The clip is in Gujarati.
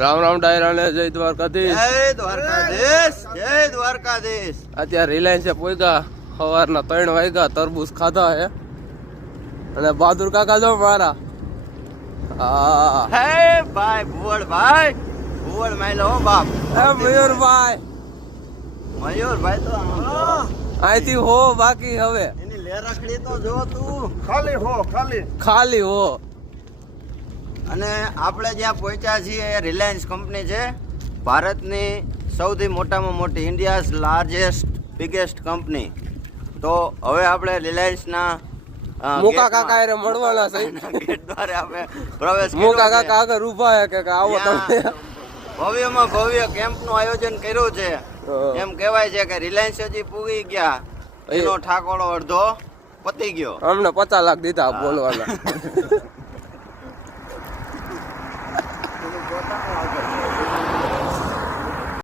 રામ રામ ડાયરા ને જય દ્વારકાધીશ. જય દ્વારકાધીશ, જય દ્વારકાધીશ. અત્યારે રિલાયન્સ પોઈગા સવારના 3 વાગ્યા. તરબૂચ ખાધા હે અને બહાદુર કાકા જો મારા. હા હે ભાઈ ભુવડભાઈ, ભુવડ માયલો હો બાપ. એ મયુરભાઈ, મયુરભાઈ તો અહીંથી હો બાકી હવે એની લેરખડી તો જો તું. ખાલી હો. અને આપણે જ્યાં પહોંચ્યા છીએ એ રિલાયન્સ કંપની છે. ભારતની સૌથી મોટામાં મોટી, ઇન્ડિયાઝ લાર્જેસ્ટ બિગેસ્ટ કંપની. તો હવે આપણે રિલાયન્સના મુકા કાકા એને મળવાના છે. ગેટ દ્વારે આપણે પ્રવેશ કર્યો મુકા છે. કાકા આગળ ઊભા હે કે આવો તમે. ભવ્યમાં ભવ્ય કેમ્પનું આયોજન કર્યું છે. એમ કહેવાય છે કે રિલાયન્સ હજી પૂગી ગયા, એનો ઠાકોરો અડધો પતી ગયો. અમને 50 લાખ દીધા બોલવાના.